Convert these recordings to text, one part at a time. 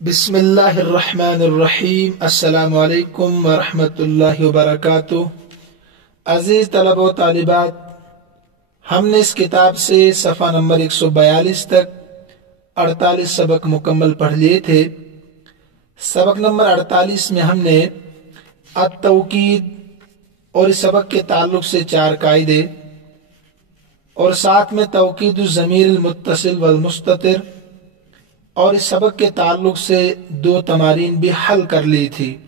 बिस्मिल्लाहिर्रहमानिर्रहीम। अस्सलामु अलैकुम वरहमतुल्लाहि वबरकातुह। अजीज तलब व तालिबात, हमने इस किताब से सफ़ा नंबर 142 तक 48 सबक मुकम्मल पढ़ लिए थे। सबक नंबर 48 में हमने अत-तौकीद और इस सबक के ताल्लुक से 4 कायदे और साथ में तौकीदुज़ ज़मीर मुत्तसिल वल मुस्ततिर और इस सबक के ताल्लुक से 2 तमारीन भी हल कर ली थी।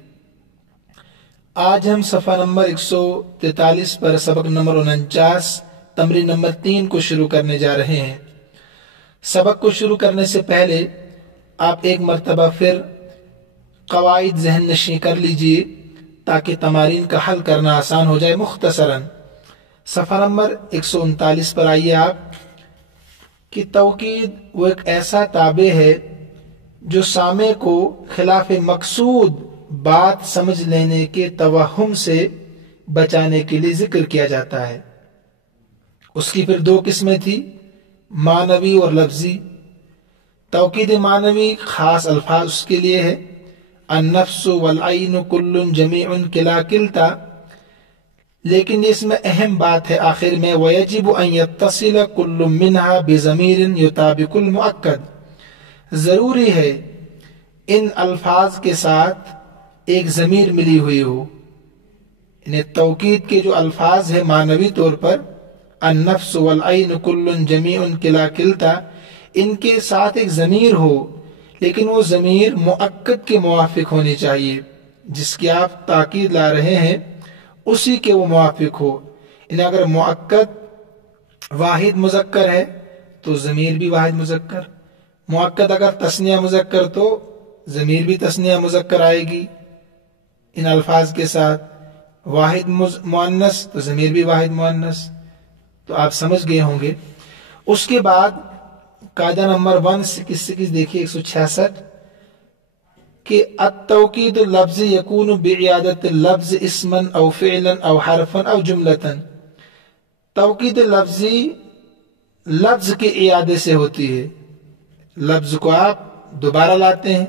आज हम सफ़ा नंबर 143 पर सबक नंबर 49 तमरीन नंबर 3 को शुरू करने जा रहे हैं। सबक को शुरू करने से पहले आप एक मरतबा फिर कवायद ज़हन नशी कर लीजिए ताकि तमारीन का हल करना आसान हो जाए। मुख्तसरन सफ़ा नंबर 139 पर आइए आप कि तौकीद वो एक ऐसा ताबे है जो सामे को खिलाफ मकसूद बात समझ लेने के तवहुम से बचाने के लिए जिक्र किया जाता है। उसकी फिर 2 किस्में थी, मानवी और लफ्जी। तौकीद मानवी खास अल्फाज उसके लिए है, अन्नफ्सु वल ऐनु कुल्लुन जमीउन किला किल्ता। लेकिन इसमें अहम बात है आखिर में, वयजिबु अन यत्तसिल कुल्लु मिन्हा बिज़मीरिन युताबिकुल मुअक्कद। जरूरी है इन अल्फाज के साथ एक ज़मीर मिली हुई हो। इन्हें तौकीद के जो अल्फाज है मानवी तौर पर, अन्नफ्स वल ऐन कुल्लुन जमीउन किला किल्ता, इनके साथ एक ज़मीर हो, लेकिन वो ज़मीर मुअक्कद के मुवाफिक होनी चाहिए। जिसकी आप ताकीद ला रहे हैं उसी के वो मुवाफिक हो। इन्हें अगर मुअक्कद वाहिद मुज़क्कर है तो ज़मीर भी वाहिद मुज़क्कर, मुअक्कद अगर तस्निया मुज़क्कर तो ज़मीर भी तस्निया मुज़क्कर आएगी। इन अल्फाज के साथ वाहिद मुअन्नस तो ज़मीर भी वाहिद मुअन्नस। तो आप समझ गए होंगे। उसके बाद कायदा नंबर 166 देखिए 166 कि अत-तौकीद लफ्ज़ यकूनु बिइयादत लफ्ज़ इस्मन औ फ़िअलन औ हरफन औ जुमलतन। तौकीद लफ्ज़ी लफ्ज़ के इयादे से होती है। लफ्ज़ को आप दोबारा लाते हैं,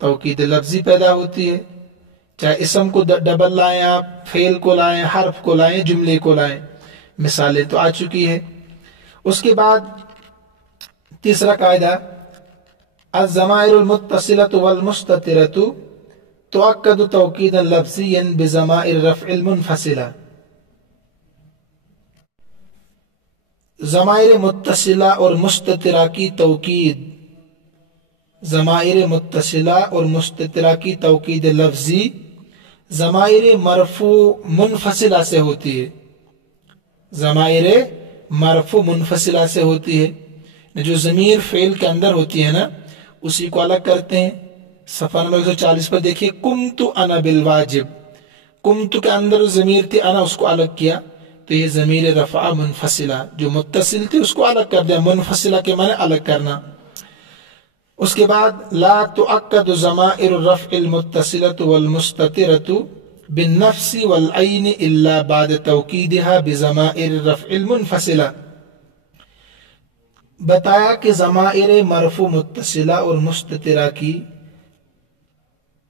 तौकीद लफ्ज़ी पैदा होती है। चाहे इसम को डबल लाएं, आप फेल को लाएं, हर्फ को लाएं, जुमले को लाएं। मिसालें तो आ चुकी है। उसके बाद तीसरा कायदा, अज़्ज़माइरुल मुत्तसिलतु वल मुस्ततिरतु तुअक्कदु तौकीदन लफ्ज़िय्यन बिज़माइर रफ़्इल मुनफ़सिला। ज़माइर मुत्तसिला और मुस्ततिरा की तौकीद, ज़माइर मुत्तसिला और मुस्ततिरा की तौकीद लफ्ज़ी ज़माइर मरफ़ू मुनफ़सिला से होती है। ज़माइर मरफ़ू मुनफ़सिला से होती है। जो ज़मीर फ़ेल के अंदर होती है ना, उसी को अलग करते हैं। सफ़ा नंबर 140 पर देखिए, कुमतु अना बिल वाजिब। कुमतु के अंदर ज़मीर थी अना, उसको अलग किया तो ये ज़मीर रफ़ा मुनफ़सिला, जो मुत्तसिल थी उसको अलग कर दिया। मुनफ़सिला के माने अलग करना। उसके बाद ला तुअक्कदु ज़माइर रफ़्इल मुत्तसिलतु वल मुस्ततिरतु बिन्नफ्सि वल ऐनि इल्ला बाद तौकीदिहा बिज़माइर रफ़्इल मुनफ़सिला। बताया कि ज़माइर मरफ़ू मुत्तसिला और मुस्ततिरा की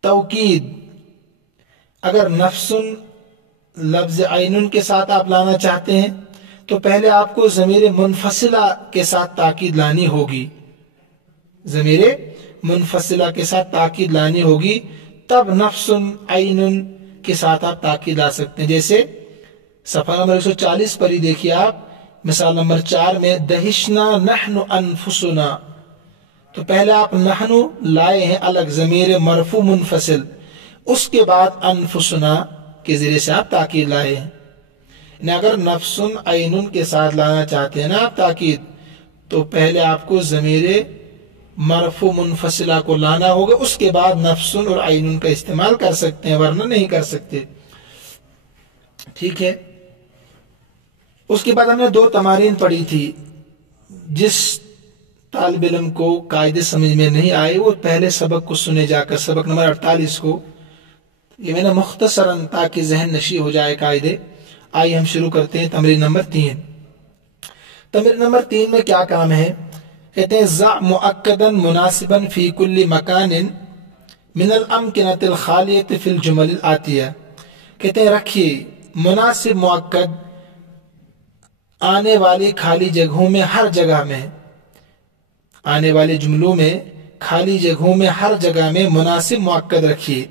तौकीद अगर नफ्सुन लफ्ज़ ऐनुन के साथ आप लाना चाहते हैं तो पहले आपको ज़मीर मुनफ़सिला के साथ ताकीद लानी होगी। ज़मीर मुनफ़सिला के साथ ताकीद लानी होगी, तब नफ्सुन ऐनुन के साथ आप ताकीद ला सकते हैं। जैसे सफ़ा नंबर 140 पर ही देखिए आप, मिसाल नंबर 4 में, दहिशना नहनु अनफुसुना। तो पहले आप नहनु लाए हैं अलग, ज़मीर मरफ़ू मुनफ़सिल, उसके बाद अनफुसुना के ज़रिए से आप ताकीद लाए हैं। अगर नफ्सुन ऐनुन के साथ लाना चाहते हैं ना आप ताकीद, तो पहले आपको ज़मीर मरफ़ू मुनफ़सिला को लाना होगा, उसके बाद नफ्सुन और ऐनुन का इस्तेमाल कर सकते हैं, वरना नहीं कर सकते। ठीक है। उसके बाद हमने 2 तमारीन पढ़ी थी। जिस तालिब इल्म को कायदे समझ में नहीं आए वो पहले सबक को सुने जाकर, सबक नंबर 48 को। ये मैंने मुख्तसरन ताकि जहन नशी हो जाए कायदे। आइए हम शुरू करते हैं तमरीन नंबर 3। तमरीन नंबर 3 में क्या काम है کہتے ہیں ضع مؤکدن مناسبن فی کل مکان من الامکنۃ الخالیۃ فی الجمل الآتیہ، کہتے ہیں رکھیے مناسب مؤکد آنے والی خالی جگہوں میں، ہر جگہ میں، آنے والے جملوں میں خالی جگہوں میں ہر جگہ میں مناسب مؤکد رکھیے۔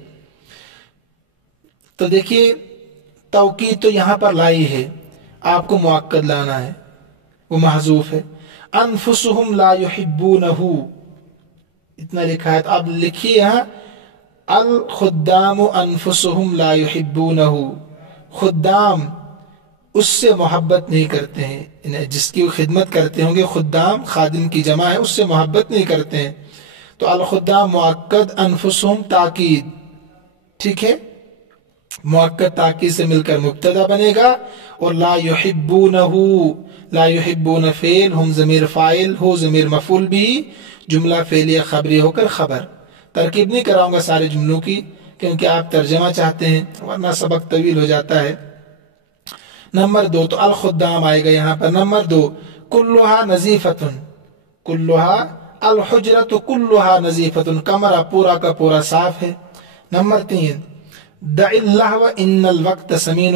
تو دیکھیے توکید تو یہاں پر لائی ہے، آپ کو مؤکد لانا ہے، وہ محذوف ہے۔ انفسہم لا یحبونہ، اتنا لکھا ہے، تو اب لکھیے یہاں الخدام انفسہم لا یحبونہ، خدام اس سے محبت نہیں کرتے ہیں، جس کی وہ خدمت کرتے ہوں گے، خدام خادم کی جمع ہے، اس سے محبت نہیں کرتے ہیں۔ تو الخدام مؤکد، انفسہم تاکید، ٹھیک ہے، مؤکد تاکید سے مل کر مبتدا بنے گا، اور لا یحبونہ، لا یحبون فعل، ہم ضمیر فاعل، ہو ضمیر مفعول بھی، جملہ فعلیہ خبری ہو کر خبر۔ ترکیب نہیں کراؤں گا سارے جملوں کی کیونکہ آپ ترجمہ چاہتے ہیں ورنہ سبق طویل ہو جاتا ہے۔ نمبر 2 تو الخدام آئے گا یہاں پر۔ نمبر 2 کلھا نظیفتن، کلھا الحجرۃ کلھا نظیفتن، کمرہ پورا کا پورا صاف ہے۔ نمبر 3 دع اللہو ان الوقت ثمین،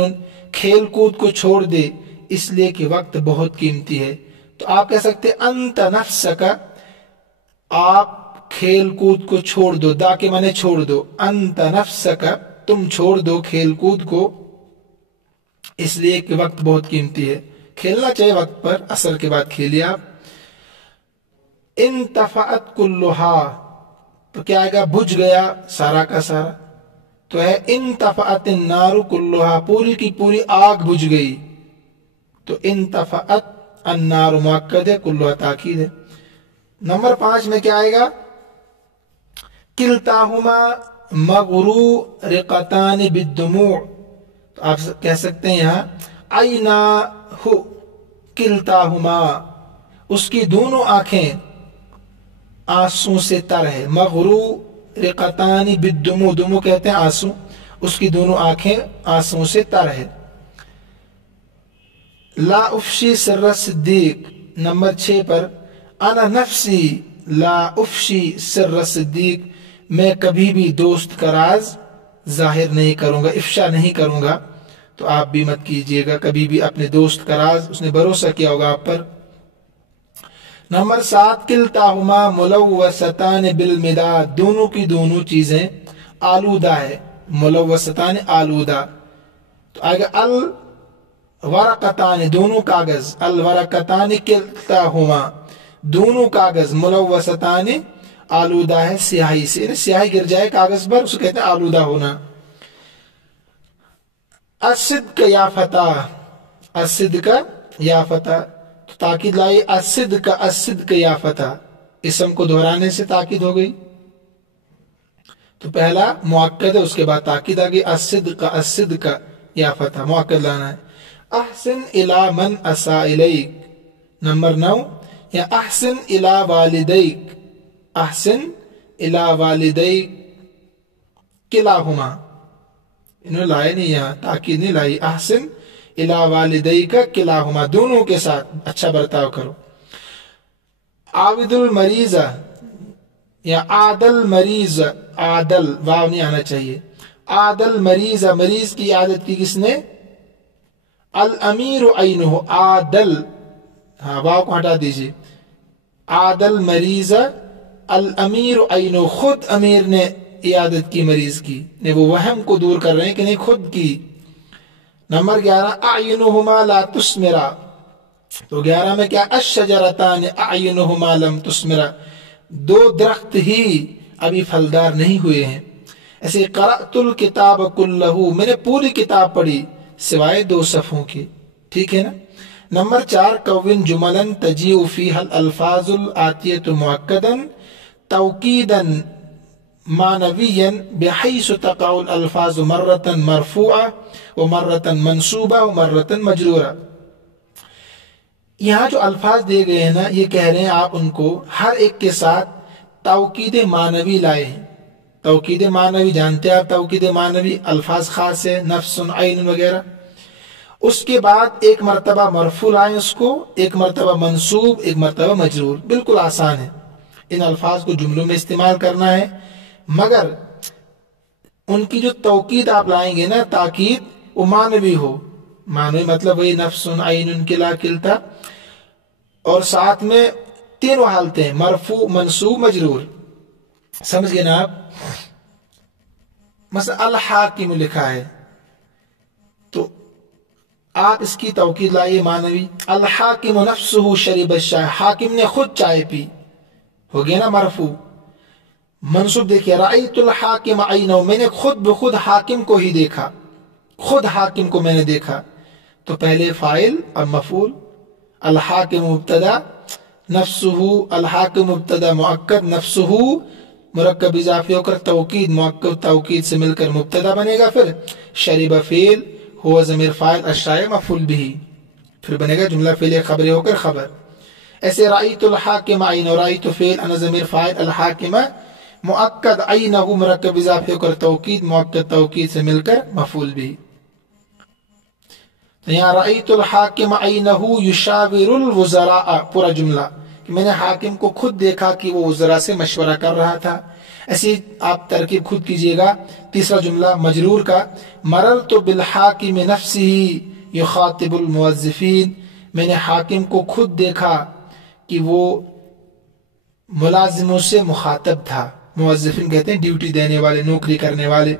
کھیل کود کو چھوڑ دے اس لیے کہ وقت بہت قیمتی ہے۔ تو آپ کہہ سکتے انت نفسک، آپ کھیل کود کو چھوڑ دو، دا کے معنی چھوڑ دو، انت نفسک تم چھوڑ دو کھیل کود کو اس لیے کہ وقت بہت قیمتی ہے۔ کھیلنا چاہیے وقت پر، عصر کے بعد کھیلیے آپ۔ انطفأت کلھا، تو کیا آئے گا، بجھ گیا سارا کا سارا، تو ہے انطفأت النار کلھا، پوری کی پوری آگ بجھ گئی، تو انطفأت النار مؤکد ہے، کلھا تاکید ہے۔ نمبر 5 میں کیا آئے گا، کلتاہما مغرورقتان بالدموع، تو آپ کہہ سکتے ہیں یہاں عیناہ کلتاہما، اس کی دونوں آنکھیں آنسوں سے تر ہے، مغرورقتان بالدموع، دموع کہتے ہیں آنسو، اس کی دونوں آنکھیں آنسوں سے تر ہے۔ لا افشی سر صدیق، نمبر 6 پر انا نفسی لا افشی سر صدیق، میں کبھی بھی دوست کا راز ظاہر نہیں کروں گا، افشا نہیں کروں گا، تو آپ بھی مت کیجئے گا کبھی بھی اپنے دوست کا راز، اس نے بھروسہ کیا ہوگا آپ پر۔ نمبر 7 کلتاہما ملوثتان بالمداد، دونوں کی دونوں چیزیں آلودہ ہے، ملوثتان آلودہ، تو آگے الورقتان دونوں کاغذ، الورقتان کلتاہما دونوں کاغذ، ملوثتان آلودہ ہے سیاہی سے، یعنی سیاہی گر جائے کاغذ پر اسے کہتے ہیں آلودہ ہونا۔ الصدق یا فتح، الصدق یا فتح، تو تاکید لائی الصدق، الصدق یا فتح، اسم کو دہرانے سے تاکید ہو گئی، تو پہلا مؤکد ہے اس کے بعد تاکید آگئی، الصدق، الصدق یا فتح، مؤکد لانا ہے۔ احسن الی من اساء الیک، نمبر 9 یا احسن الی والدیک، احسن الی والدیک کلاہما، انہوں نے لائے نہیں یہاں تاکید نہیں لائی، احسن الی والدیک کلاہما، دونوں کے ساتھ اچھا برتاؤ کرو۔ عاود المریض یا عادل مریض، عادل واو نہیں آنا چاہیے، عادل مریض، مریض کی عادت کی کس نے، الامیر عینہ، عادل، ہاں واو کو ہٹا دیجئے، عادل مریض الامیر عینہ، خود امیر نے عیادت کی مریض کی، نہیں وہ وہم کو دور کر رہے ہیں کہ نہیں خود کی۔ نمبر 11 اعینہما لا تسمرا، تو 11 میں کیا، الشجرتان اعینہما لم تسمرا، دو درخت ہی ابھی پھلدار نہیں ہوئے ہیں۔ ایسے قرأت الکتاب کلہ، میں نے پوری کتاب پڑھی سوائے 2 صفحوں کی، ٹھیک ہے نا۔ نمبر 4 کون جملا تجیء فیہا الالفاظ الآتیۃ مؤکدا توکیدا معنویا بحیث تقع الالفاظ مرۃ مرفوعہ ومرۃ منصوبہ ومرۃ مجرورہ۔ یہاں جو الفاظ دیے گئے ہیں نا، یہ کہہ رہے ہیں آپ ان کو ہر ایک کے ساتھ توکید معنوی لائے ہیں۔ توکید معنوی جانتے ہیں آپ، توکید معنوی الفاظ خاص ہے، نفس، عین وغیرہ، اس کے بعد ایک مرتبہ مرفوع لائیں اس کو، ایک مرتبہ منصوب، ایک مرتبہ مجرور. بالکل آسان ہے ان الفاظ کو جملوں میں استعمال کرنا ہے، مگر ان کی جو توکید آپ لائیں گے نا، تاکید، وہ معنوی ہو. معنوی مطلب وہی نفس عین کلا کلتا، اور ساتھ میں تینوں حالتیں مرفوع منصوب مجرور. سمجھ گئے نا آپ؟ مثلا الحاکم لکھا ہے تو آپ اس کی توکید لائیے معنوی، الحاکم نفسہ شرب الشاہ، حاکم نے خود چائے پی، ہو گیا نا مرفوع. منصوب دیکھیے رأیت الحاکم عینہ، میں نے خود بخود حاکم کو ہی دیکھا، خود حاکم کو میں نے دیکھا. تو پہلے فاعل اور مفعول، الحاکم مبتدا، نفسہ، الحاکم مبتدا مؤکد، نفسہ مرکب اضافی ہو کر توکید، مؤکد توکید سے مل کر مبتدا بنے گا. پھر شرب فعل، ہوا ضمیر فاعل، الشاہ مفعول بھی، پھر بنے گا جملہ فعل خبری ہو کر خبر. ایسے رأیت الحاکم عینہ، رأیت فعل، انا ضمیر فاعل، الحاکم مؤکد، عینہ مرکب اضافی ہو کر توکید، مؤکد توکید سے مل کر مفعول بھی. یہاں رأیت الحاکم عینہ یشاور الوزراء، پورا جملہ کہ میں نے حاکم کو خود دیکھا کہ وہ وزراء سے مشورہ کر رہا تھا. ایسی آپ ترکیب خود کیجئے گا. تیسرا جملہ مجرور کا، مررت بالحاکم نفسہ یخاطب الموظفین، میں نے حاکم کو خود دیکھا کہ وہ ملازموں سے مخاطب تھا. موظفین کہتے ہیں ڈیوٹی دینے والے، نوکری کرنے والے.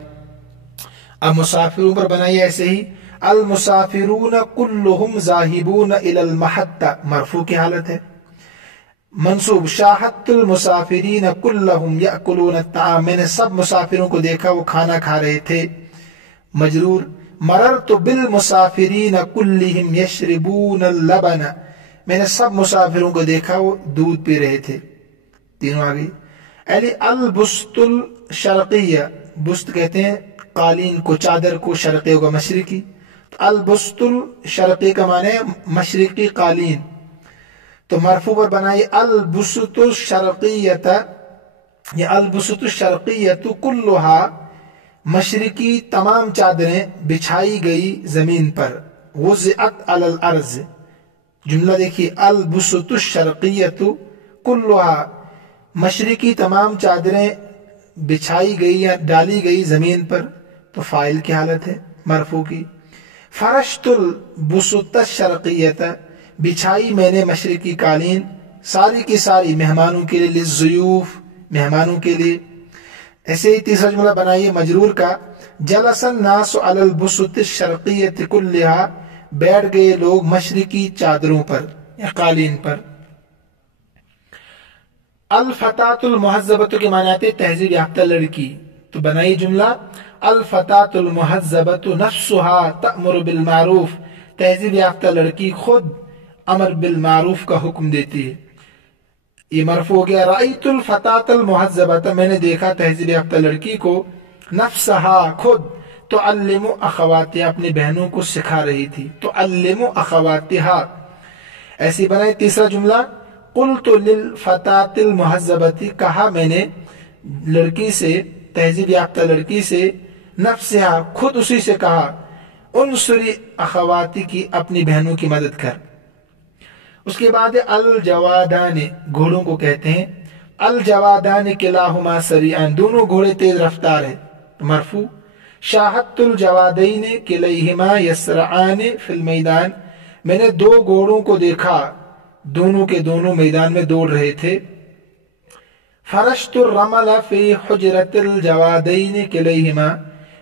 اب مسافروں پر بنائیے ایسے ہی، المسافرون کلہم ذاہبون الی المحطہ، مرفوع کی حالت ہے. منصوب شاہدت المسافرین کلہم یأکلون الطعام، میں نے سب مسافروں کو دیکھا وہ کھانا کھا رہے تھے. مجرور مررت بالمسافرین کلہم یشربون اللبن، میں نے سب مسافروں کو دیکھا وہ دودھ پی رہے تھے. تینوں آگئی. البسط الشرقیہ، بسط کہتے ہیں قالین کو، چادر کو، شرقی ہوگا مشرقی. البسط الشرقی کا معنی ہے مشرقی قالین. تو مرفوع پر بنائی البسط الشرقیت، یا البسط الشرقیت کلہا، مشرقی تمام چادریں بچھائی گئی زمین پر. وضعت علی الارض، جملہ دیکھیے البسط الشرقیت کلہا، مشرقی تمام چادریں بچھائی گئی یا ڈالی گئی زمین پر، تو فاعل کی حالت ہے مرفوع کی. فرشت البسط الشرقیت، بچھائی میں نے مشرقی قالین، ساری کی ساری مہمانوں کے لیے، للضیوف، مہمانوں کے لیے. ایسے ہی تیسرا جملہ بنائیے مجرور کا، جلس الناس علی البسط الشرقیت کلہا، بیٹھ گئے لوگ مشرقی چادروں پر یا قالین پر. الفتاة المہذبۃ کے معنی آتے تہذیب یافتہ لڑکی. تو بنائی جملہ الفتاة المہذبۃ نفسها تأمر بالمعروف، تہذیب یافتہ لڑکی خود امر بالمعروف کا حکم دیتی ہے. یہ مرفوع ہو گیا. رأیت الفتاة المہذبۃ، میں نے دیکھا تہذیب یافتہ لڑکی کو، نفسها خود، تعلم اخواتها، اپنی بہنوں کو سکھا رہی تھی، تعلم اخواتها. ایسی بنائے تیسرا جملہ قلت للفتاة المہذبۃ، کہا میں نے لڑکی سے، تہذیب یافتہ لڑکی سے، نفسها خود اسی سے کہا، انصری اخواتی کی، اپنی بہنوں کی مدد کر. اس کے بعد الجوادان، گھوڑوں کو کہتے ہیں. الجوادان کلاہما سریعان، دونوں گھوڑے تیز رفتار ہیں، مرفوع. شاہدت الجوادین کلیہما یسرعان فی المیدان، میں نے دو گھوڑوں کو دیکھا، دونوں کے دونوں میدان میں دوڑ رہے تھے. فرشت الرمل فی حجرت الجوادین کلیہما،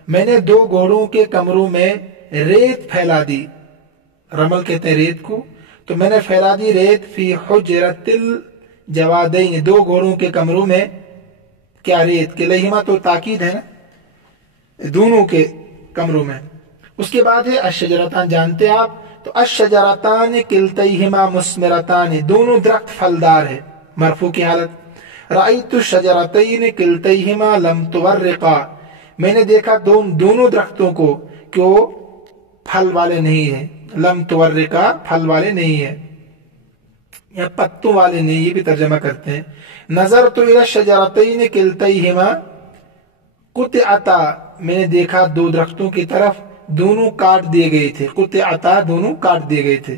میں نے دو گھوڑوں کے کمروں میں ریت پھیلا دی. رمل کہتے ہیں ریت کو، تو میں نے پھیلا دی ریت فی حجرت الجوادین، دو گھوڑوں کے کمروں میں. کیا ریت؟ کلیہما تو تاکید ہے نا، دونوں کے کمروں میں. اس کے بعد ہے الشجرتان، جانتے آپ؟ تو الشجرتان کلتیہما مثمرتان، دونوں درخت پھلدار ہے، مرفوع کی حالت. رأیت الشجرتین کلتیہما لم تورقا، میں نے دیکھا دونوں درختوں کو کہ وہ پھل والے نہیں ہیں. لم تورقا پھل والے نہیں ہیں یا پتوں والے نہیں، یہ بھی ترجمہ کرتے ہیں. نظرت الی الشجرتین کلتیہما قطعتا، میں نے دیکھا دو درختوں کی طرف، دونوں کاٹ دیے گئے تھے، قطعتا دونوں کاٹ دیے گئے تھے۔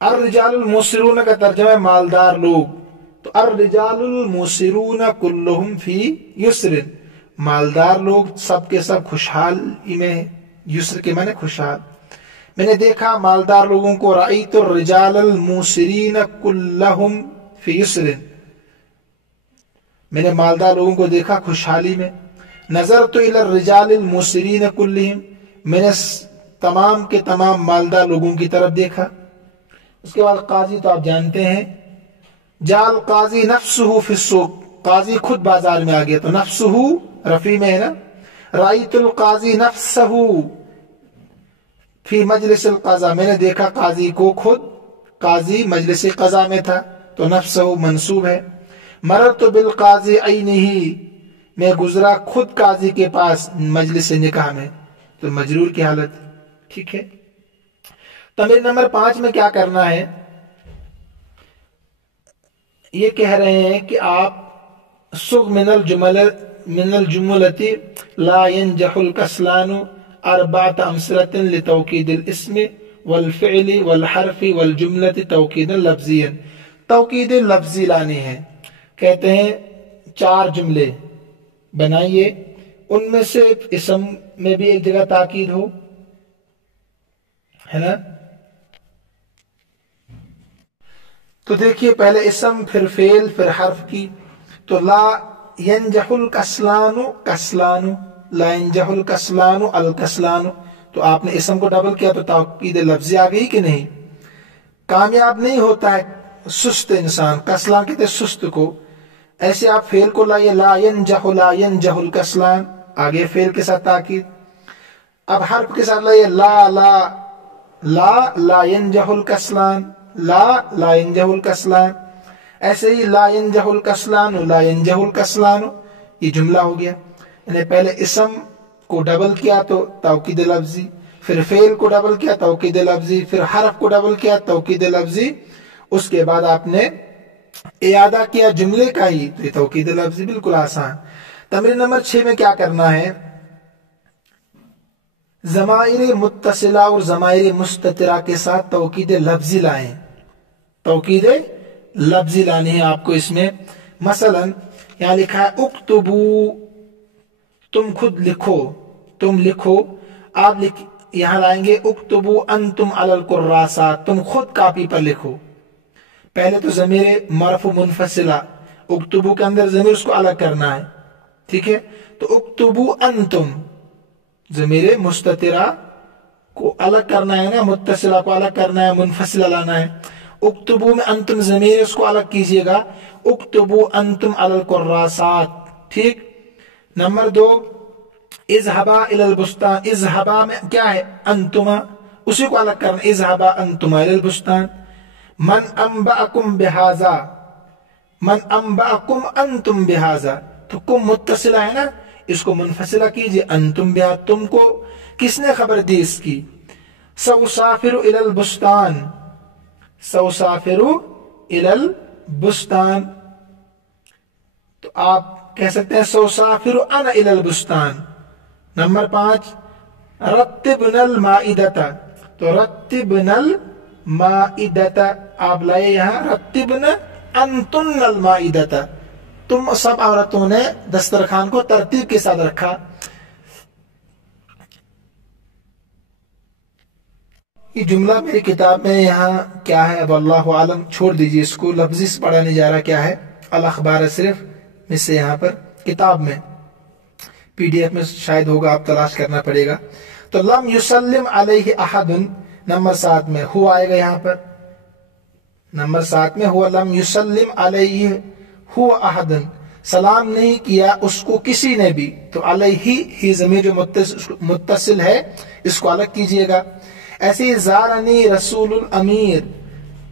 الرجال الموسرون کا ترجمہ ہے مالدار لوگ، تو الرجال الموسرون کلہم فی یسر، مالدار لوگ سب کے سب خوشحالی میں ہیں، یسر کے معنی خوشحال۔ میں نے دیکھا مالدار لوگوں کو، رأیت الرجال الموسرین کلہم فی یسر، میں نے مالدار لوگوں کو دیکھا خوشحالی میں۔ نظرت الی الرجال الموسرین کلہم، میں نے تمام کے تمام مالدار لوگوں کی طرف دیکھا۔ اس کے بعد قاضی تو آپ جانتے ہیں، جال قاضی نفسہ فی السوق، قاضی خود بازار میں آ گیا، تو نفسہ رفیع میں ہے نا۔ رأیت القاضی نفسہ فی مجلس القضاء، میں نے دیکھا قاضی کو، خود قاضی مجلس قضاء میں تھا، تو نفسہ منصوب ہے۔ مررت بالقاضی عینہ، میں گزرا خود قاضی کے پاس مجلس نکاح میں، تو مجرور کی حالت، ٹھیک ہے۔ تمرین نمبر 5 میں کیا کرنا ہے، یہ کہہ رہے ہیں کہ آپ سغ من الجملة لا ينجح الكسلان اربعة امثلة لتوکید الاسم والفعل والحرف والجملة توکیدا لفظیا، توکید لفظی لانے ہیں، کہتے ہیں 4 جملے بنائیے، ان میں سے اسم میں بھی ایک جگہ تاکید ہو، ہے نا۔ تو دیکھیے پہلے اسم، پھر فعل، پھر حرف کی، تو لا ینجح الکسلان، کسلان، لا ینجح الکسلان الکسلان، تو آپ نے اسم کو ڈبل کیا تو تاکید لفظی آ گئی کہ نہیں۔ کامیاب نہیں ہوتا ہے سست انسان، کسلان کہتے ہیں سست کو، ایسے آپ فعل کو لائیے، لا ینجح، لا ینجح الکسلان، آگے فعل کے ساتھ تاکید۔ اب حرف کے ساتھ لائیے، لا ینجح الکسلان، لا ینجح الکسلان، ایسے ہی لا ینجح الکسلان، لا ینجح الکسلان، یہ جملہ ہو گیا۔ یعنی پہلے اسم کو ڈبل کیا تو توکید لفظی، پھر فعل کو ڈبل کیا توکید لفظی، پھر حرف کو ڈبل کیا توکید لفظی، اس کے بعد آپ نے اعادہ کیا جملے کا ہی، تو یہ توکید لفظی، بالکل آسان۔ تمرین نمبر 6 میں کیا کرنا ہے، ضمائر متصلہ اور ضمائر مستترہ کے ساتھ توکید لفظی لائیں، توکید لفظی لانی ہے آپ کو اس میں۔ مثلا یہاں لکھا ہے اکتبو، تم خود لکھو، تم لکھو، آپ یہاں لائیں گے اکتبو انتم علی الکراسات، تم خود کاپی پر لکھو۔ پہلے تو ضمیر مرفوع منفصلہ، اکتبو کے اندر ضمیر اس کو الگ کرنا ہے، ٹھیک ہے، تو اکتبو انتم، ضمیر مستترہ کو الگ کرنا ہے نا، متصلہ کو الگ کرنا ہے، منفصلہ لانا ہے۔ اکتبو میں انتم ضمیر اس کو الگ کیجئے گا، اکتبو انتم علی الکراسات، ٹھیک۔ نمبر 2، اذهبا الی البستان، اذهبا میں کیا ہے، انتما، اسی کو الگ کرنا، اذهبا انتما الی البستان۔ من انبأکم بہذا، من انبأکم انتم بہذا، تو کم متصلہ ہے نا، اس کو منفصلہ کیجئے، انتم بہذا، تم کو کس نے خبر دی اس کی۔ سأسافر الی البستان، سأسافر الی البستان، تو آپ کہہ سکتے ہیں سأسافر انا الی البستان۔ نمبر 5، رتبنا المائدۃ، تو رتبنا المائدۃ، آپ لائے یہاں رتبنا انتن المائدۃ، تم سب عورتوں نے دسترخوان کو ترتیب کے ساتھ رکھا۔ یہ جملہ میری کتاب میں یہاں کیا ہے اب اللہ عالم، چھوڑ دیجئے اس کو، لفظی سے پڑھا نہیں جا رہا کیا ہے، الاخبار صرف میں سے یہاں پر کتاب میں PDF میں شاید ہوگا، آپ تلاش کرنا پڑے گا۔ تو لم یسلم علیہ احد، نمبر 7 میں ہوا آئے گا یہاں پر، نمبر 7 میں ہوا، لم یسلم علیہ ہوا احد، سلام نہیں کیا اس کو کسی نے بھی، تو علیہ ہی ضمیر جو متصل ہے اس کو الگ کیجئے گا۔ ایسے ہی زارنی رسول الامیر،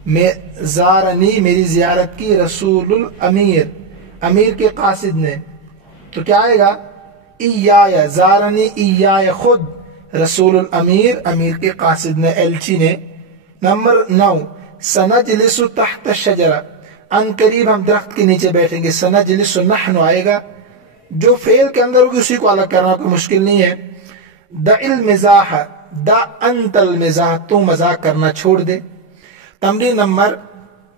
میں زارنی میری زیارت کی، رسول الامیر امیر کے قاصد نے، تو کیا آئے گا، ایایا، زارنی ایایا خود، رسول الامیر امیر کے قاصد نے، ایلچی نے۔ نمبر 9، سنجلس تحت الشجرہ، ان قریب ہم درخت کے نیچے بیٹھیں گے، سنجلس نحن آئے گا، جو فعل کے اندر ہوگی اسی کو الگ کرنا کوئی مشکل نہیں ہے۔ दइल मिजाह, दा अंतल मिजाह, तू मजाक करना छोड़ दे। तमरीन नंबर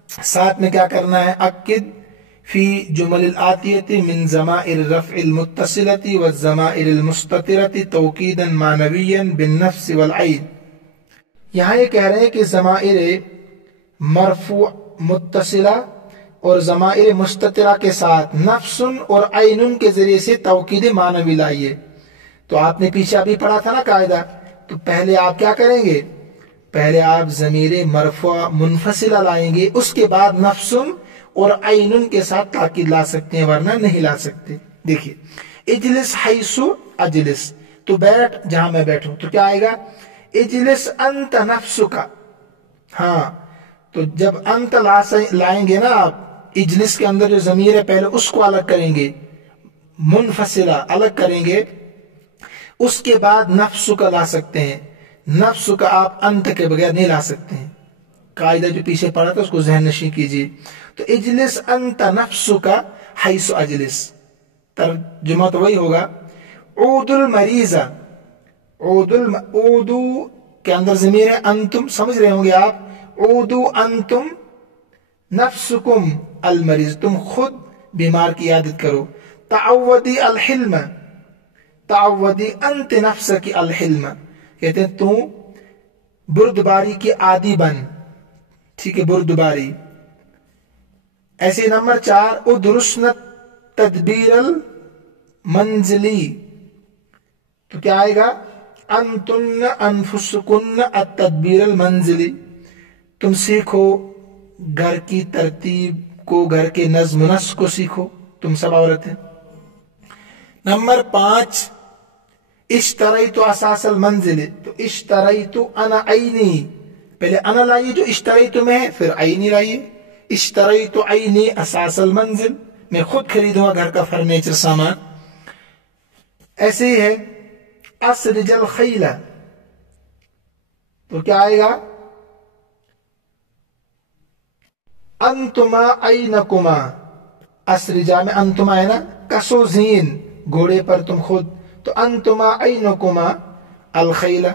7 में क्या करना है, अक्किद फी जुमल आतियती मिन ज़माइर रफ़इल मुत्तसिलती व ज़माइर मुस्ततिरती तौकीदन मानवियन बिन नफ्स वल ऐन। यहाँ ये कह रहे हैं कि ज़माइर मरफू मुत्तसिला और ज़माइर मुस्ततिरा के साथ नफ्सुन और ऐनुन के जरिए से तौकीद मानवी लाइए। तो आपने पीछे अभी पढ़ा था ना कायदा, तो पहले आप क्या करेंगे, पहले आप ज़मीर मरफूआ मुनफसिला लाएंगे, उसके बाद नफ्सुन और ऐनुन के साथ ताकीद ला सकते हैं, वरना नहीं ला सकते। देखिए, इजलिस हैसु अजलिस, तो बैठ जहां मैं बैठूं, तो क्या आएगा, इजलिस अंत नफ्सुका। हाँ, तो जब अंत लाएंगे ना आप, इजलिस के अंदर जो ज़मीर है पहले उसको अलग करेंगे, मुनफसिला अलग करेंगे, उसके बाद नफ्सु का ला सकते हैं। नफ्सु का आप अंत के बगैर नहीं ला सकते हैं। कायदा जो पीछे पढ़ा था उसको ज़हन नशी कीजिए। तो इजलिस अंत नफ्सु का हैसु अजलिस, तर्जुमा तो वही होगा। ऊदुल मरीजा, ऊदू के अंदर ज़मीर है अंतुम, समझ रहे होंगे आप, ऊदू अंतुम नफ्सुकुम अल मरीज, तुम खुद बीमार की आदत करो। तावदी अल हिल्म, तावदी अंत नफ्स की अल हिल्म, कहते हैं तू बुर्दबारी की आदि बन, ठीक है, बुर्दबारी। ऐसे नंबर 4, उदरुस्न तदबीरल मंजिली, तो क्या आएगा, अंतुन्न अनफुसकुन्न अतदबीरल मंजिली, तुम सीखो घर की तरतीब को, घर के नज्म नस्क को सीखो, तुम सब औरतें। नंबर 5, इश्तरई तो असासल मंजिल, तो इश्तरई तो अना आईनी, पहले अना लाइए जो इश्तरई तो में है, फिर आईनी लाइए। इश्तरई तो आईनी असासल मंजिल, मैं खुद खरीदूंगा घर का फर्नीचर सामान। ऐसे ही है असरिजल खैला, तो क्या आएगा, अंतुमा ऐनकुमा, असरिजा में अंतुमा है ना, कसोजीन घोड़े पर तुम खुद, तो अंतुमा ऐनकुमा अल खैला।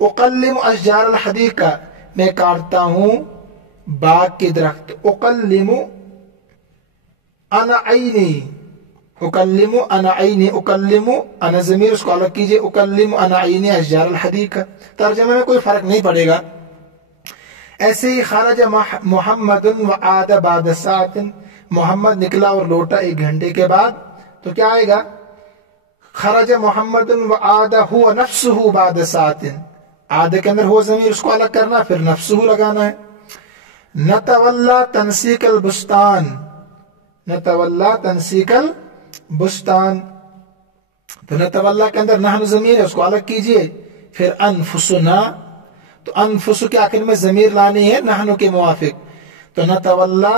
उकल्लिम अशजार अल हदीका, मैं काटता हूं बाग के दरख्त। उकल्लिमु अना ऐनी, उकल्लिमु अना ऐनी, उकल्लिमु अना ज़मीर उसको अलग कीजिए, उकल्लिमु अना ऐनी अशजार अल हदीका, तर्जुमे में कोई फर्क नहीं पड़ेगा। ऐसे ही खरज मोहम्मदुन व आदा बाद सातिन, मोहम्मद निकला और लौटा 1 घंटे के बाद, तो क्या आएगा, खरज मोहम्मदुन व आदा हुआ नफ्सुहु बाद सातिन, आदा के अंदर हुआ ज़मीर उसको अलग करना, फिर नफ्सुहु लगाना है। नतवल्ला तनसीकल बुस्तान, नतवल्ला तनसीकल बुस्तान, तो नतवल्ला के अंदर नहनु ज़मीर है उसको अलग कीजिए, फिर अनफुसुना, तो अनफुसु के आखिर में ज़मीर लानी है नहनु के मुवाफिक, तो नतवल्ला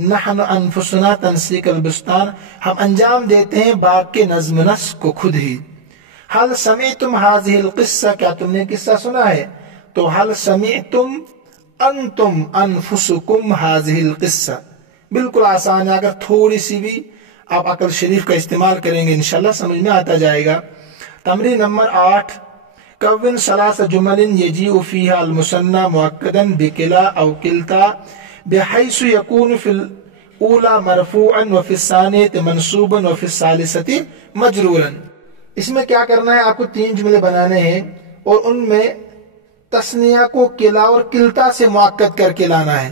नहनु अनफुसुना तनसीकल बुस्तान, हम अंजाम देते हैं बाग के नज़्म नस्क को खुद ही। हल समीतुम हाज़िहिल क़िस्सा, क्या तुमने किस्सा सुना है, तो हल समीतुम अंतुम अनफुसुकुम हाज़िहिल क़िस्सा, बिल्कुल आसान है। अगर थोड़ी सी भी आप अकल शरीफ का इस्तेमाल करेंगे इंशाल्लाह समझ में आता जाएगा। तमरीन नंबर 8, कव्विन सलासा जुमलिन यजीउ फीहा अल मुसन्ना मुअक्कदन बिकिला औ किल्ता बिहैसु यकूनु फिल ऊला मरफूअन व फिस सानियति मंसूबन व फिस सालिसति मजरूरन। इसमें क्या करना है, आपको 3 जुमले बनाने हैं और उनमें तस्निया को किला और किल्ता से मुअक्कद करके लाना है।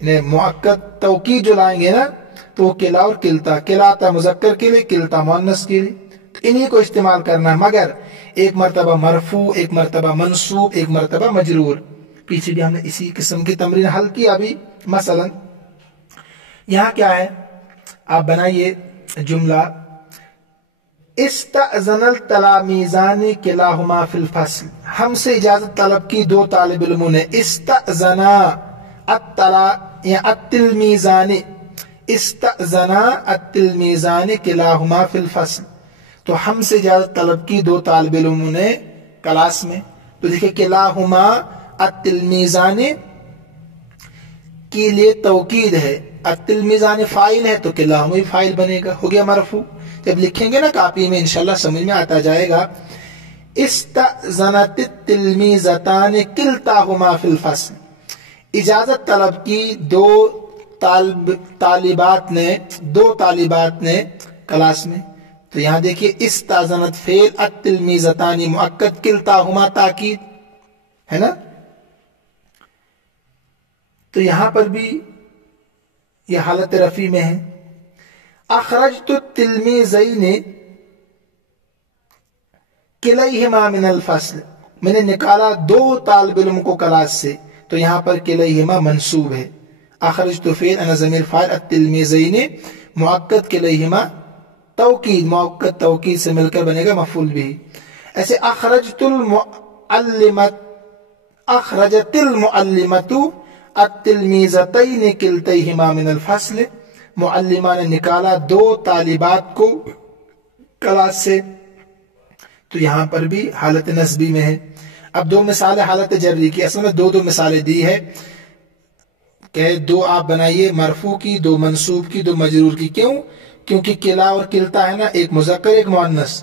इन्हें मुअक्कद तौकीद जो लाएंगे ना, तो किला और किल्ता, किला आता मुज़क्कर के लिए, किल्ता मुअन्नस के लिए, तो इन्हीं को इस्तेमाल करना है, मगर एक मरतबा मरफू, एक मरतबा मंसूब, एक मरतबा मजरूर। पीछे भी हमने इसी किस्म की तमरीन हल की। अभी मसलन यहाँ क्या है, आप बनाइए जुमला, इस्तअज़नल तलामीज़ानी किलाहुमा फिल फ़स्ल, हमसे इजाजत तलब की 2 तालिब इल्मों ने। इस्तअज़ना अत्तला या अत्तिलमीज़ानी, इस्तअज़ना अत्तिलमीज़ानी किलाहुमा फिल फ़स्ल, तो हमसे इजाजत तलब की 2 तालिब इल्मों ने क्लास में। तो देखिए किलाहुमा अत्तिलमीज़ानी के लिए तौकीद है, अत्तिलमीज़ानी फाइल है तो किलाहुमा भी फाइल बनेगा, हो गया मरफू। जब लिखेंगे ना कॉपी में इंशाल्लाह समझ में आता जाएगा। استأذنت التلمیذتان کلتاہما فی الفصل، اجازت طلب کی دو طالبات نے کلاس میں. تو یہاں دیکھیے استأذنت فعل، التلمیذتان مؤکد، کلتاہما تاکید ہے نا. تو یہاں پر بھی یہ حالت رفع میں ہے. اخرجت التلمیذین کلیہما من الفصل، میں نے نکالا دو طالب علم کو کلاس سے. تو یہاں پر کلیہما منصوب ہے. اخرجت فعل انا ضمیر فاعل، التلمیذین مؤکد، کلیہما توکید، مؤکد توکید سے مل کر بنے گا مفعول بھی. ایسے اخرجت المعلمۃ التلمیذتین کلتیہما من الفصل، معلمہ نے نکالا دو طالبات کو کلاس سے. تو یہاں پر بھی حالت نصبی میں ہے. اب دو مثالیں حالت جری کی، اصل میں دو مثالیں دی ہے کہ دو آپ بنائیے، مرفوع کی، دو منصوب کی، دو مجرور کی. کیوں؟ کیونکہ کلا اور کلتا ہے نا، ایک مذکر ایک مؤنث.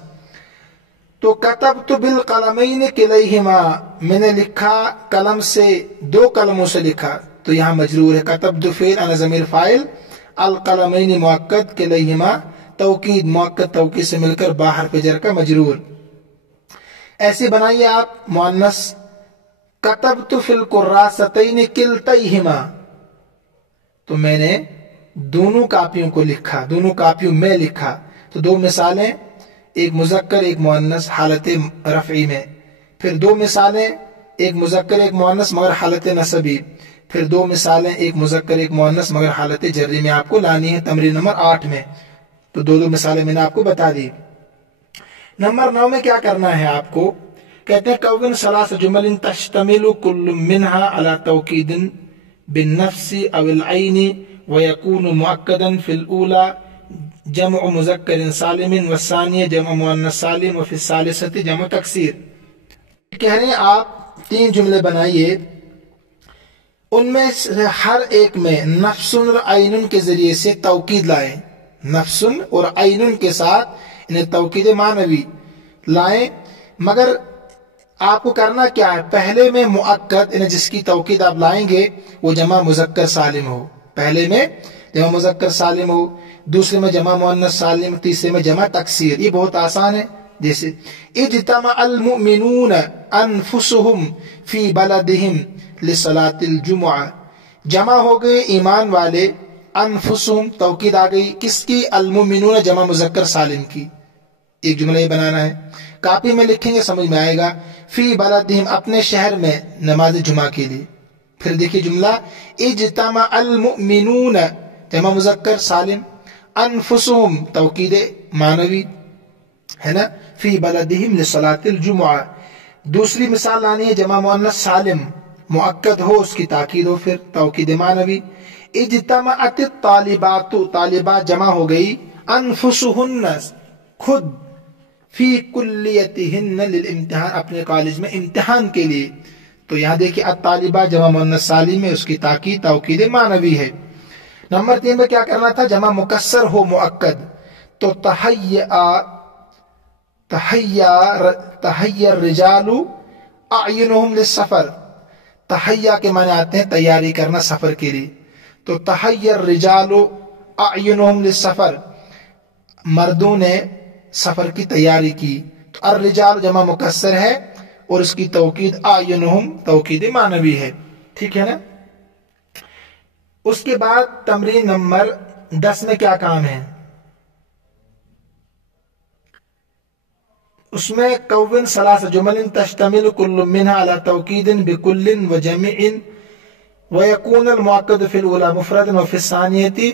تو کتبت بالقلمین کلیہما، میں نے لکھا قلم سے، دو قلموں سے لکھا. تو یہاں مجرور ہے. کتبت فعل انا ضمیر فاعل، القلمین مؤکد، کلیہما توکید، مؤکد توکید سے مل کر باہر پہ جر کا مجرور. ایسے بنائیے آپ مؤنث، کتبت فی الکراستین کلتیہما، تو میں نے دونوں کاپیوں کو لکھا، دونوں کاپیوں میں لکھا. تو دو مثالیں، ایک مذکر ایک مؤنث حالت رفعی میں. پھر دو مثالیں، ایک مذکر ایک مؤنث مگر حالت نصبی. پھر دو مثالیں، ایک مذکر ایک مؤنث مگر حالت جری میں آپ کو لانی ہے تمرین نمبر 8 میں. تو دو مثالیں میں نے آپ کو بتا دی. نمبر 9 میں کیا کرنا ہے آپ کو؟ کہتے ہیں کون ثلاث جمل تشتمل کل منها على توکید بالنفس او العین ويكون مؤکدا فی الاولى جمع مذکر سالم والثانیہ جمع مؤنث سالم وفی الثالثۃ جمع تکسیر. کہہ رہے ہیں آپ 3 جملے بنائیے، ان میں سے ہر ایک میں نفس اور عین کے ذریعے سے توکید لائیں. نفس اور عین کے ساتھ انہیں توکید معنوی لائیں. مگر آپ کو کرنا کیا ہے؟ پہلے میں مؤکد، انہیں جس کی توکید آپ لائیں گے وہ جمع مذکر سالم ہو. پہلے میں جمع مذکر سالم ہو، دوسرے میں جمع مؤنث سالم، تیسرے میں جمع تکسیر. یہ بہت آسان ہے. جیسے اجتمع المؤمنون انفسهم فی بلدهم لصلاۃ الجمعہ، جمع ہو گئے ایمان والے، انفسهم توکید آ گئی کس کی؟ المؤمنون جمع مذکر سالم کی. ایک جملہ یہ بنانا ہے، کاپی میں لکھیں گے سمجھ میں آئے گا. فی بلدہم اپنے شہر میں نماز جمعہ کے لیے. پھر دیکھیے جملہ اجتمع المؤمنون جمع مذکر سالم، انفسهم توکید معنوی ہے نا، فی بلدہم لصلاۃ الجمعہ. دوسری مثال لانی ہے جمع مؤنث سالم، مؤکد ہو، اس کی تاکید ہو، پھر توکید معنوی. اجتمعت الطالبات، طالبات جمع ہو گئی، انفسهن خود، فی کلیتہن للامتحان اپنے کالج میں امتحان کے لیے. تو یہاں دیکھیں الطالبات جمع مؤنث سالم ہے، اس کی تاکید توکید معنوی ہے. نمبر 3 میں کیا کرنا تھا؟ جمع مکسر ہو مؤکد. تو تحیّا الرجال اعینہم للسفر، تحیّا کے معنی آتے ہیں تیاری کرنا سفر کے لیے. تو تحیّا الرجال اعینہم للسفر، مردوں نے سفر کی تیاری کی. تو الرجال جمع مکسر ہے اور اس کی توکید اعینہم توکید معنوی ہے. ٹھیک ہے نا. اس کے بعد تمرین نمبر 10 میں کیا کام ہے؟ اس میں کون ثلاث جمل تشتمل کل منها على توکید بکل وجمع ويكون المؤکد فی الاولى مفردا وفی الثانیة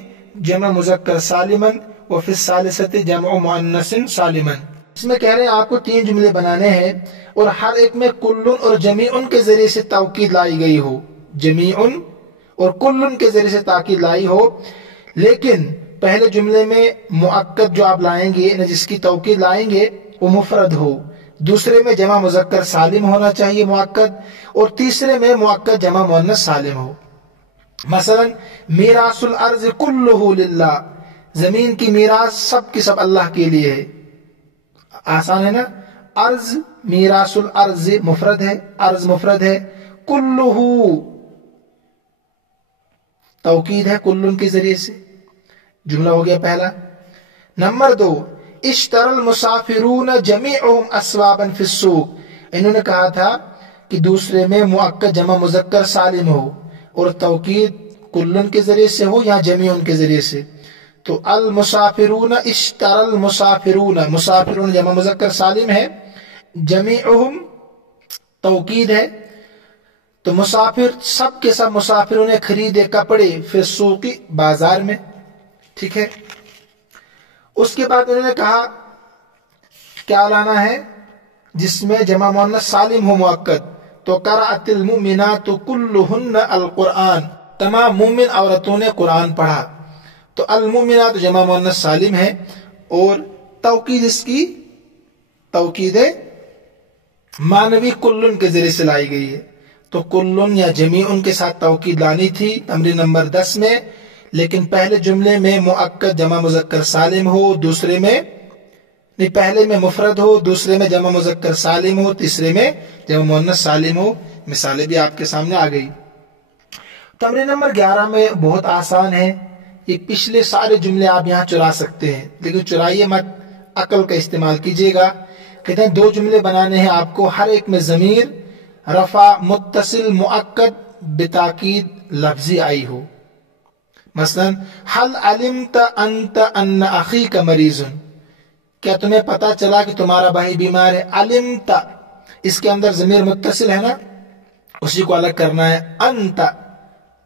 جمع مذکر سالما وفی الثالثة جمع مؤنث سالما. اس میں کہہ رہے ہیں آپ کو 3 جملے بنانے ہیں اور ہر ایک میں کل اور جمیع کے ذریعے سے توکید لائی گئی ہو. جمیع اور کل کے ذریعے سے تاکید لائی ہو، لیکن پہلے جملے میں مؤکد جو آپ لائیں گے، جس کی توکید لائیں گے وہ مفرد ہو، دوسرے میں جمع مذکر سالم ہونا چاہیے مؤکد، اور تیسرے میں مؤکد جمع مؤنث سالم ہو. مثلا میراث الارض کلہ للہ، زمین کی میراث سب کی سب اللہ کے لیے ہے. آسان ہے نا. अर्ज मीरासुल अर्ज मुफरद है, अर्ज मुफरद है। कुल्लुहु तौकीद है कुल्लुन के जरिए से, जुमला हो गया पहला। नंबर 2, इश्तरल मुसाफिरून जमीउहुम अस्वाबन फिस्सूक, इन्होंने कहा था कि दूसरे में मुअक्कद जमा मुज़क्कर सालिम हो और तौकीद कुल्लुन के जरिए से हो या जमीउन के जरिए से। तो अल मुसाफिरून इश्तरल मुसाफिरून, मुसाफिरून जमा मुज़क्कर सालिम है, जमीउहुम तौकीद है। तो मुसाफिर सब के सब मुसाफिरों ने खरीदे कपड़े फिस्सूकी बाजार में, ठीक है। उसके बाद उन्होंने कहा क्या लाना है जिसमें जमा मुअन्नस सालिम हो मुअक्कद, तो क़राअतिल मुमिनातु कुल्लुहुन्ना अल कुरआन, तमाम मुमिन औरतों ने कुरान पढ़ा। तो अल मुमिनात जमा मुअन्नस सालिम है और तौकीद इसकी तौकीद मानवी कुल्लुन के जरिए से लाई गई है। तो कुल्लुन या जमीउन के साथ तौकीद लानी थी तमरीन नंबर 10 में, लेकिन पहले जुमले में मुअक्कद जमा मुज़क्कर सालिम हो, दूसरे में नहीं, पहले में मुफरद हो, दूसरे में जमा मुज़क्कर सालिम हो, तीसरे में जमा मुअन्नस सालिम हो। मिसालें भी आपके सामने आ गई। तमरीन नंबर 11 में बहुत आसान है, ये पिछले सारे जुमले आप यहाँ चुरा सकते हैं, लेकिन चुराइए मत, अकल का इस्तेमाल कीजिएगा। कहते हैं 2 जुमले बनाने हैं आपको, हर एक में ज़मीर रफा मुत्तसिल मुअक्कद बिताकीद लफ्जी आई हो। मसलन हल अलिमत अंत अन्न अखीक मरीजुन, क्या तुम्हें पता चला कि तुम्हारा भाई बीमार है। अलिमत इसके अंदर ज़मीर मुत्तसिल है ना, उसी को अलग करना है। अंत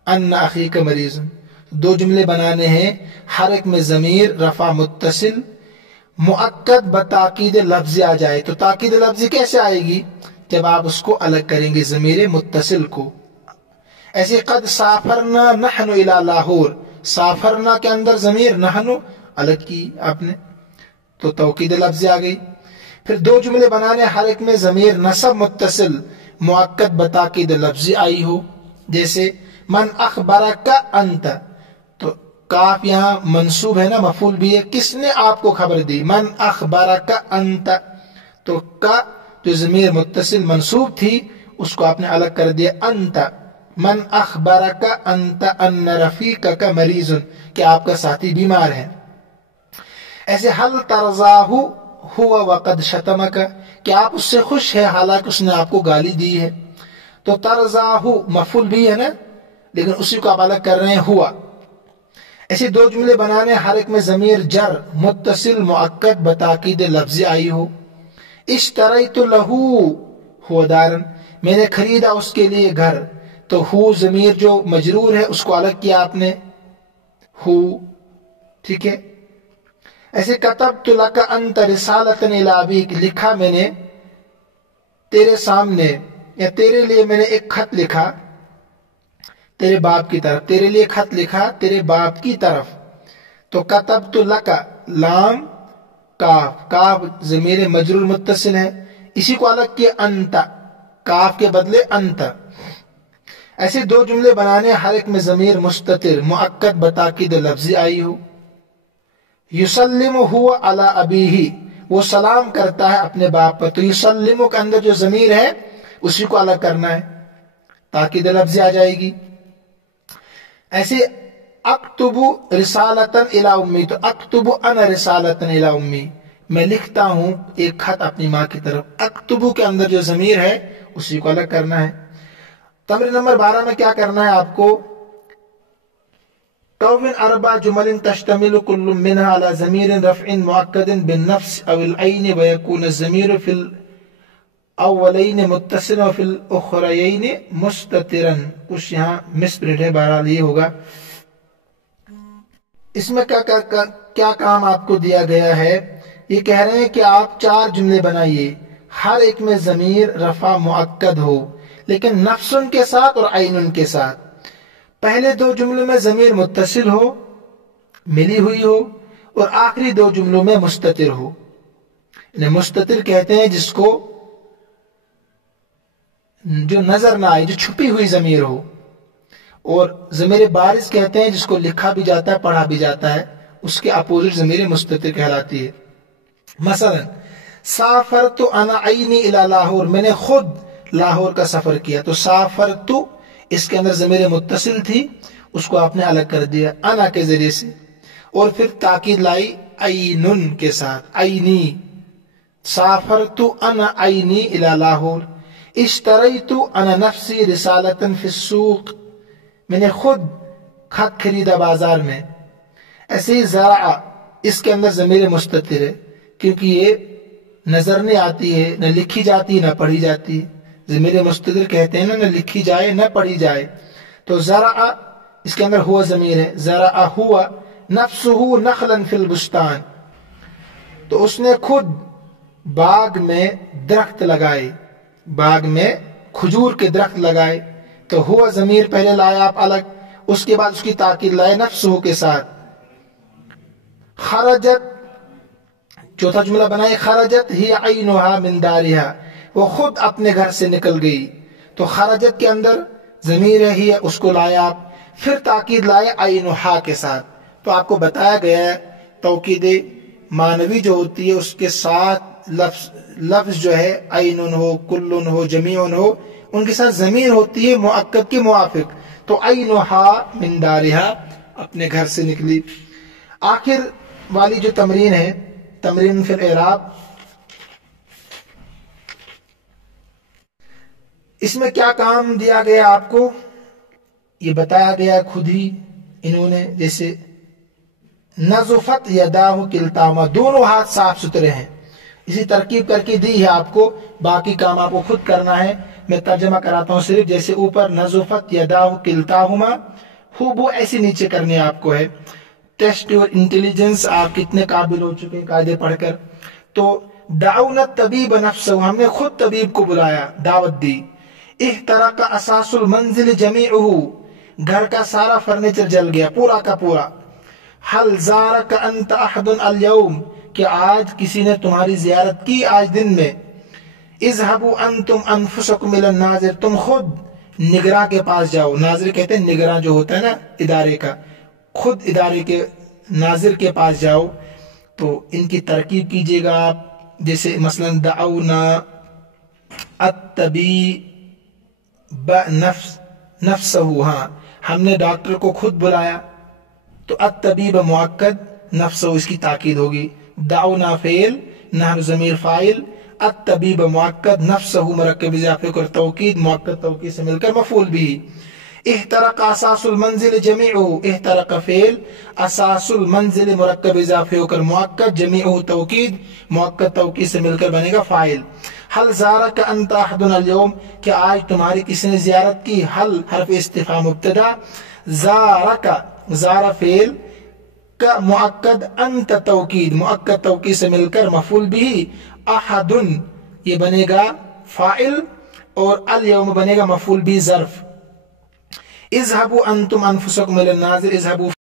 अन्न अखीक मरीजुन, 2 जुमले बनाने हैं, हर एक में ज़मीर रफा मुत्तसिल मुअक्कद बताकीद लफ्ज़ी आ जाए। तो ताकीद लफ्ज़ी कैसे आएगी, जब आप उसको अलग करेंगे ज़मीर मुत्तसिल को। ऐसे कद साफरना नहनु इला लाहौर, साफरना के अंदर ज़मीर नहनु अलग की आपने, तो तौकीद लफ्ज़ी आ गई। फिर 2 जुमले बनाने, हर एक में ज़मीर नसब मुत्तसिल मुअक्कद बताकीद लफ्ज़ी आई हो। जैसे मन अखबरका अंत, तो काफ यहाँ मंसूब है ना, मफूल भी है, किसने आपको खबर दी। मन अखबरका अंत, तो का जो ज़मीर मुत्तसिल मंसूब थी उसको आपने अलग कर दिया अंत। मन अखबरका अंत अन्न रफीका मरीजुन, कि आपका साथी बीमार है। ऐसे हल तरजाहु हुआ वक़द शतमका, कि आप उससे खुश है हालांकि उसने आपको गाली दी है। तो तरजाहु मफूल भी है ना, लेकिन उसी को आप अलग कर रहे हैं हुआ। ऐसे 2 जुमले बनाने, हर एक में ज़मीर जर मुत्तसिल मुअक्कद बताकीद लफ्ज़ी आई हो। इश्तरैतु लहू हुवा दारन, मैंने खरीदा उसके लिए घर, तो हु ज़मीर जो मजरूर है उसको अलग किया आपने, हु, ठीक है। ऐसे कतबतु लका अंत रिसालतन इला अबीक, लिखा मैंने तेरे सामने या तेरे लिए मैंने एक खत लिखा तेरे बाप की तरफ, तेरे लिए खत लिखा तेरे बाप की तरफ। तो कतबतु लका लाम काफ, काफ ज़मीर मजरूर मुत्तसिल है, इसी को अलग किया अंत, काफ के बदले अंत। ऐसे 2 जुमले बनाने, हर एक में ज़मीर मुस्ततिर मुअक्कद बताकीद लफ्ज़ी आई हो। युसल्लिमु हुवा अला अबीही, वो सलाम करता है अपने बाप पर। तो युसल्लिमु के अंदर जो ज़मीर है उसी को अलग करना है, ताकीद लफ्ज़ी आ जाएगी। ऐसे अक्तुबु रिसालतन इला उम्मी, तो अक्तुबु अना रिसालतन इला उम्मी, मैं लिखता हूं एक खत अपनी माँ की तरफ। अक्तुबु के अंदर जो ज़मीर है उसी को अलग करना है। तमरीन नंबर 12 में क्या करना है आपको, कौविन अरबा जुमलिन तश्तमिलु कुल्लु मिनहा अला ज़मीरिन रफ़इन मुअक्कदिन बिन नफ्स अविल ऐन व यकून ज़मीर फिल अव्वलैन मुत्तसिल व फिल उखरयैन मुस्ततिरन। कुछ यहाँ मिसप्रिंट है, बहरहाल ये होगा। इसमें क्या काम आपको दिया गया है, ये कह रहे हैं कि आप 4 जुमले बनाइए, हर एक में ज़मीर रफ़ा मुअक्कद हो, लेकिन नफ्सुन के साथ और ऐनुन के साथ। पहले 2 जुमलों में ज़मीर मुत्तसिल हो, मिली हुई हो, और आखिरी 2 जुमलों में मुस्ततिर हो। इन्हें मुस्ततिर कहते हैं जिसको जो नजर ना आए, जो छुपी हुई ज़मीर हो। और ज़मीर बारिज़ कहते हैं जिसको लिखा भी जाता है पढ़ा भी जाता है, उसके अपोजिट ज़मीर मुस्ततिर कहलाती है। मसलन साफरतु अना आईनी इला लाहौर, मैंने खुद लाहौर का सफर किया। तो साफरतु इसके अंदर ज़मीर मुत्तसिल थी, उसको आपने अलग कर दिया अना के जरिए से, और फिर ताकीद लाई आईनुन के साथ, आईनी। साफरतु अना आईनी इला लाहौर, इश्तरैतु अना नफ्सी रिसालतन फिस्सूक, मैंने खुद खत खरीदा बाजार में। ऐसे ही ज़रा, इसके अंदर ज़मीर मुस्ततिर है क्योंकि ये नजर नहीं आती है, न लिखी जाती है न पढ़ी जाती है। ज़मीर मुस्ततिर कहते हैं ना, न लिखी जाए न पढ़ी जाए। तो ज़रा इसके अंदर हुआ ज़मीर है, ज़रा हुआ नफ्सुहु नखलन फिल बुस्तान, तो उसने खुद बाग में दरख्त लगाए, बाग में खजूर के दरख्त लगाए। तो हुआ ज़मीर पहले लाया आप अलग, उसके बाद उसकी ताकीद लाए नफ्सुहु के साथ। खरजत, चौथा जुमला बनाए, खरजत ही आइनुहा मिन दारिहा, वो खुद अपने घर से निकल गई। तो खरजत के अंदर ज़मीर है, उसको लाया आप, फिर ताकीद लाए आइनुहा के साथ। तो आपको बताया गया है तौकीद मानवी जो होती है उसके साथ लफ्ज जो है आइनुन हो, कुल्लुन हो, जमीउन हो, उनके साथ ज़मीर होती है मुअक्कद के मुआफिक। तो आइनुहा मिन दारिहा, अपने घर से निकली। आखिर वाली जो तमरीन है, तमरीन फिल इराब, इसमें क्या काम दिया गया आपको ये बताया गया खुद ही इन्होंने। जैसे नज़ुफत यदाहु किल्ताहुमा, दोनों हाथ साफ सुथरे हैं, इसी तरकीब करके दी है आपको, बाकी काम आपको खुद करना है। मैं तर्जमा कराता हूँ सिर्फ। जैसे ऊपर नज़ुफत यदाहु किल्ताहुमा, खूब ऐसे नीचे करने आपको है। टेस्ट योर इंटेलिजेंस, आप कितने काबिल हो चुके हैं कायदे पढ़कर। तो दाउना तबीब नफ्सहु, हमने खुद तबीब को बुलाया, दावत दी। इहतरका असासुल मंजिल जमीउहु, घर का सारा फर्नीचर जल गया पूरा का पूरा। हल ज़ारका अंत अहदुन अल यौम, कि आज किसी ने तुम्हारी जियारत की आज दिन में। इज़हबु अंतुम अनफुसकुम इलन नाज़िर, तुम खुद निगरां के पास जाओ। नाज़िर कहते हैं निगरां जो होता है ना इदारे का, खुद इदारे के नाज़िर के पास जाओ। तो इनकी तरकीब कीजिएगा आप। जैसे मसलन दाउना अत्तबीब नफ्सहु, हाँ हमने डॉक्टर को खुद बुलाया। तो अत्तबीब मुअक्कद, नफ्सहु इसकी ताकीद होगी। दाउना फेल, नहर ज़मीर फाइल, अत्तबीब मुअक्कद, नफ्सहु मुरक्कब इज़ाफ़े और तौकीद, मुअक्कद तौकीद से मिलकर मफ़ूल भी। इहतरका असासुल मंजिल जमीउहु, इहतरका फेल, असासुल मंजिल मुरक्कब इज़ाफ़े होकर मुअक्कद, जमीउहु तौकीद, मुअक्कद तौकीद से मिलकर बनेगा फाइल। हल ज़ारका अंत अहदुन अल यौम, कि आज तुम्हारी किसी ने ज़ियारत की। हल हर्फ इस्तिफ़हाम मुब्तदा, ज़ारका ज़ारा फेल का मुअक्कद, अंत तौकीद, मुअक्कद तौकीद से मिलकर मफ़ूल भी। अहदुन ये बनेगा फाइल और अल यौम बनेगा मफ़ूल भी ज़र्फ। इज़हबु अंतुम अनफुसकुम इलन नाज़िर, इज़हबु